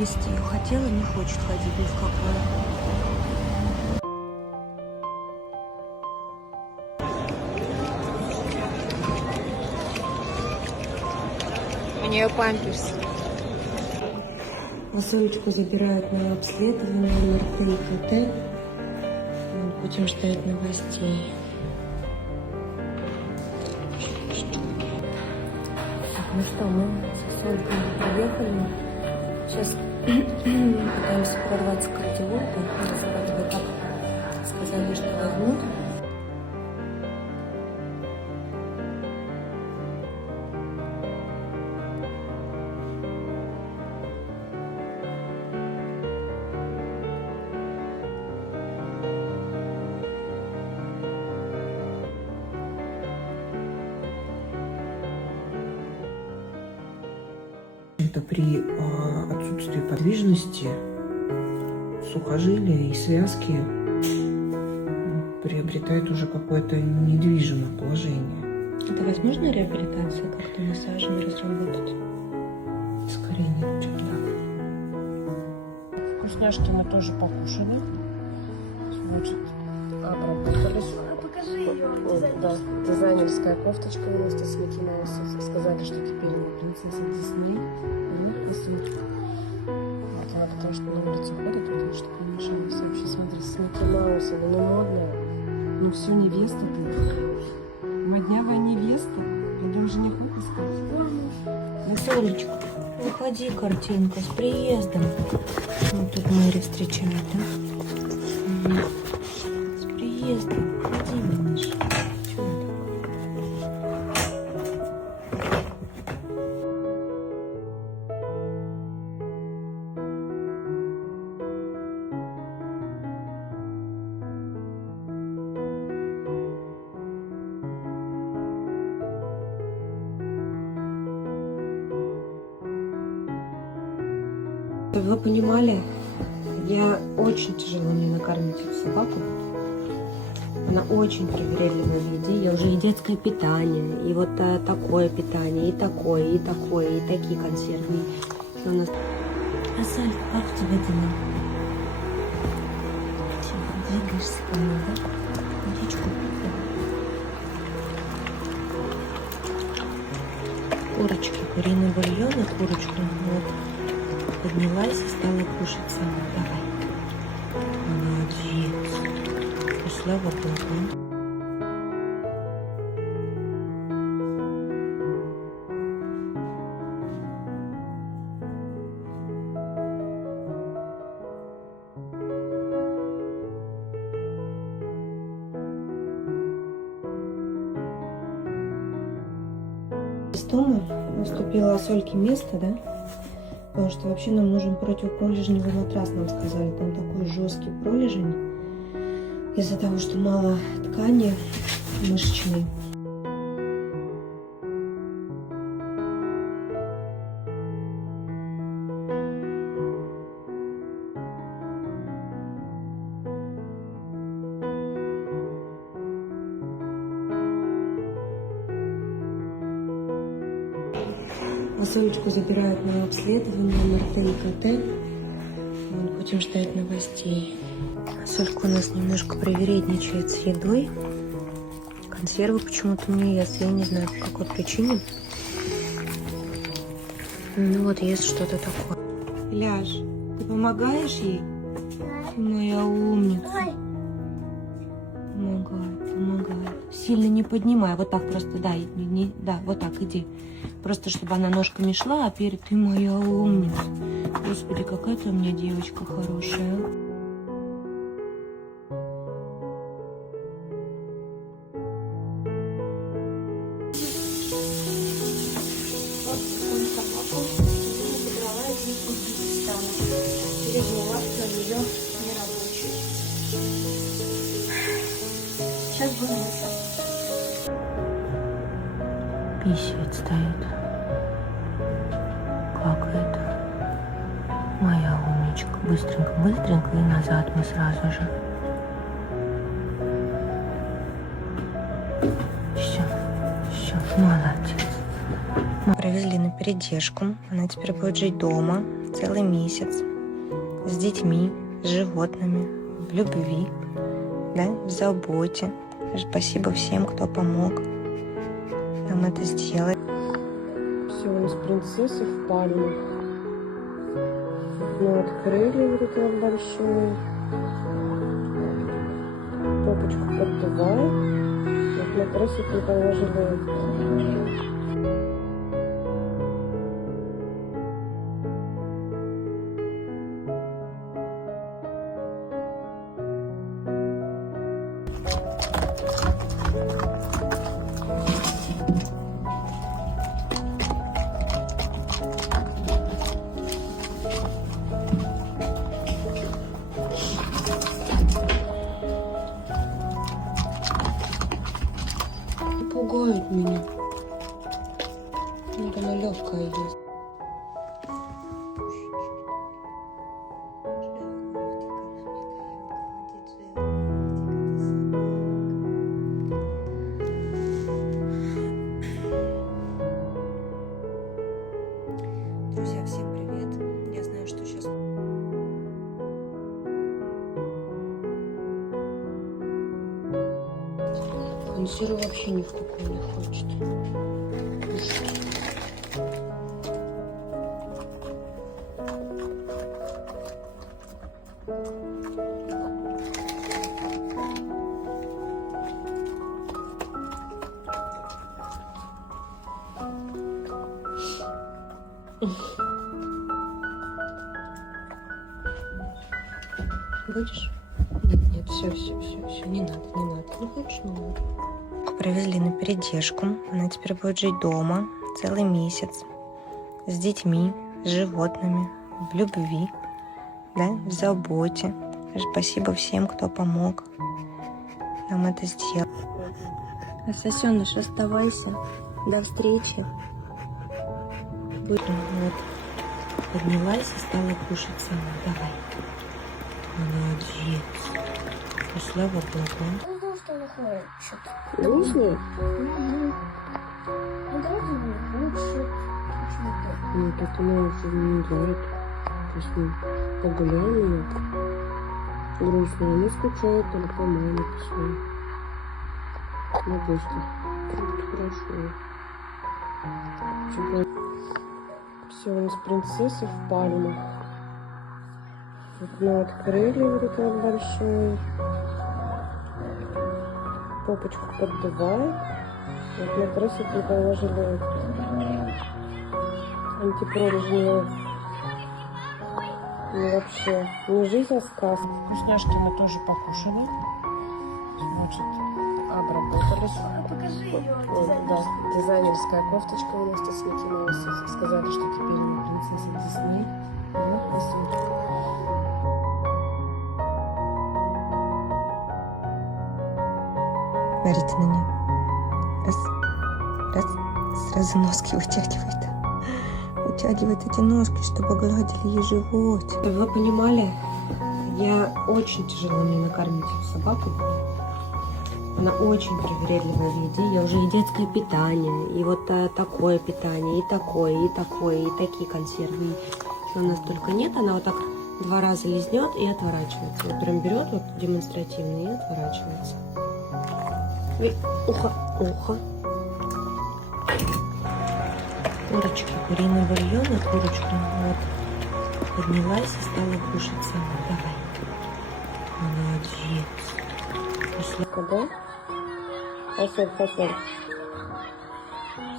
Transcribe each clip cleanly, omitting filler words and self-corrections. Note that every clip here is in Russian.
Вести ее хотела, не хочет ходить ни в какое. У нее памперс. Посылочку забирают на обследование МРТ и КТ. Будем ждать новостей. Так, ну что, мы со Солькой приехали. Сейчас пытаемся прорваться к кардиологу. Вроде бы так сказали, что возьмут. Это при отсутствии подвижности сухожилия и связки приобретает уже какое-то недвижимое положение. Это возможно реабилитация как-то массажем разработать? Скорее нет, чем так. Вкусняшки мы тоже покушали. Значит, обработались. Покажи ее. Да, дизайнерская кофточка вместе с Микки Маусом. Сказали, что теперь мы принцесса Дисней. И сумочка. Вот она потому что на улице ходит, потому что помешалась вообще. Смотри, с Микки Маусом, ну модная. Ну все, невеста ты. Моднявая невеста. Пойдем женихов искать. Ну, Солечка, выходи, картинка, с приездом. Вот тут Мэри встречает, да? Угу. С приездом. Ходи, малыш. Чего так? Чтобы вы понимали, я очень тяжело не накормить эту собаку. Она очень привередлива в еде. Я уже и детское питание, и вот такое питание, и такое, и такое, и такие консервы. И у нас... Асаль, как тебе дела? Тихо, двигаешься ко мне, да? Водичку. Курочки, куриный бульон и курочку. Вот. Поднялась и стала кушать сама. Давай. Молодец. И слава Богу. Из дома наступило Сольке место, да? Потому что вообще нам нужен противопролежневый матрас, нам сказали. Там такой жесткий пролежень из-за того, что мало ткани мышечной. Солечку забирают на обследование МРТ и КТ. Будем ждать новостей. Солька у нас немножко привередничает с едой. Консервы почему-то не ест. Я не знаю, по какой причине. Ну вот, ест что-то такое. Ляж, ты помогаешь ей? Ты моя умница. Помогает. Сильно не поднимай. Вот так просто, да, да, вот так, иди. Просто, чтобы она ножками шла, а перед ты моя умница. Господи, какая ты у меня девочка хорошая. Вот такую собаку забрала из Узбекистана. Передняя лапка ее нерабочая. Сейчас будем мыться. Писает стоит. Какает. Моя умничка. Быстренько, быстренько и назад мы сразу же. Все, молодец. Мы провезли на передержку. Она теперь будет жить дома. целый месяц с детьми, с животными, в любви, да, в заботе. Спасибо всем, кто помог нам это сделать. Все, у нас принцессы в пальмах. Ну, открыли вот это вот большое. Попочку поддувай. Вот матрасик положили. Пугают меня. Вот она легкая есть. Друзья, всем привет. Я знаю, что сейчас... Консервы вообще ни в какую не хочет. Кушать. Будешь? Нет, все, не надо. Ну хочешь, не надо. Привезли на передержку. Она теперь будет жить дома целый месяц с детьми, с животными, в любви, да, в заботе. Спасибо всем, кто помог нам это сделать. Сосёныш, оставайся. До встречи. Вот. Поднялась и стала кушать сама. Давай. Молодец. Слава Богу. Что она хочет? Вкусно? Ну давайте лучше. Ну, так она уже не играет. Сейчас мы погуляем, нет. Грустно, она скучает там по маме, по своей. Ну, просто. Хорошо. Все, у нас принцессы в пальмах. Окно открыли вот это вот большое. Попочку поддувай. Вот матрасик положили антипролежнее. Ну вообще, не жизнь, а сказка. Вкусняшки мы тоже покушали. Значит, обработались. Покажи ее. Да, дизайнерская кофточка вместе с Микки Маусом. Сказали, что теперь не принцесса Дисней. Смотрите на нее. Раз. Сразу носки вытягивает. Вытягивает эти ножки, чтобы гладили ей живот. Чтобы вы понимали, я очень тяжело мне накормить эту собаку. Она очень привередлива в еде. Я уже и детское питание, и вот такое питание, и такое, и такие консервы. Что у нас только нет, она вот так 2 раза лизнет и отворачивается. Вот прям берет вот демонстративно и отворачивается. Ой, ухо. Курочки, куриный бульон и курочку. Вот. Поднялась и стала кушать сама. Давай. Молодец. Да? Фасоль.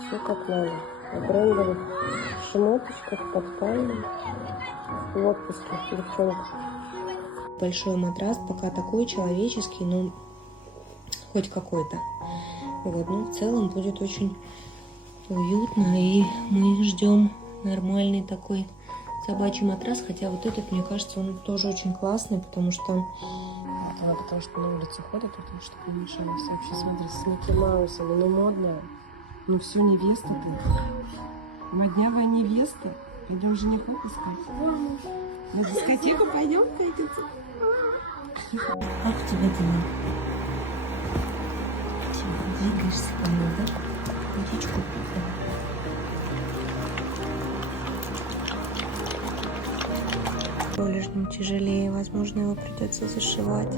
Все как надо. В брендовых шмоточках, под пальмой. В отпуске, девчонка. Большой матрас, пока такой человеческий, но хоть какой-то. Вот, ну, в целом будет очень уютно, и мы ждем нормальный такой собачий матрас, хотя вот этот, мне кажется, он тоже очень классный, потому что... Потому что на улице ходят, потому что помешалось. Вообще, смотри, с Микки Маусом, ну модная. Ну все, невеста ты. Моднявая невеста. Пойдем женихов искать. На дискотеку пойдем, пойдете? Как у тебя дела? Двигаешься ко мне, да? Водичку. пролежнем тяжелее, возможно, его придется зашивать.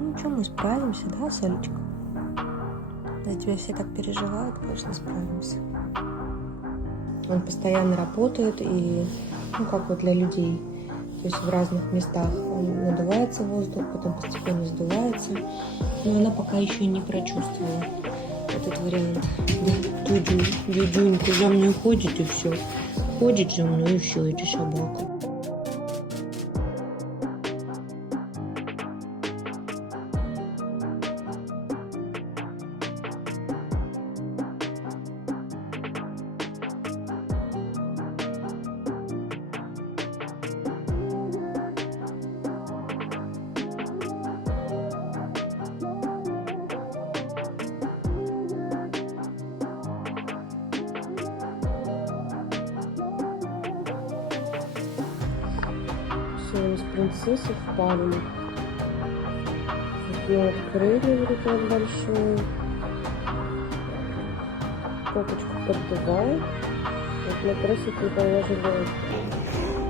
Ну что, мы справимся, да, Солечка? За тебя все так переживают, конечно, справимся. Он постоянно работает, и, ну, как вот для людей, то есть в разных местах надувается воздух, потом постепенно сдувается, но она пока еще не прочувствовала этот вариант. Да, дядюнька за мной ходит и все. Ходит за мной и все, эта собака. Все, у нас принцесса в пальме. Ее открыли в рукав большой. Попочку поддувает. Вот на тросик не положили.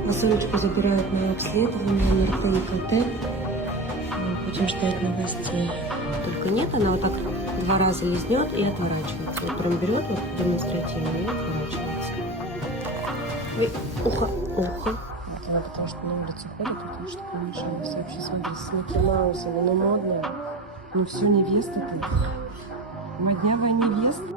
Посылочку забирают на обследование, на РП и КТ. Будем ждать новостей. Только нет, она вот так 2 раза лизнет и отворачивается. Вот прям берет вот демонстративно и отворачивается. И ухо. Вот она потому что на улице ходит, потому что помешалась. Вообще, смотри, с Микки Маусом, она модная. Ну все, невеста ты. Моднявая невеста.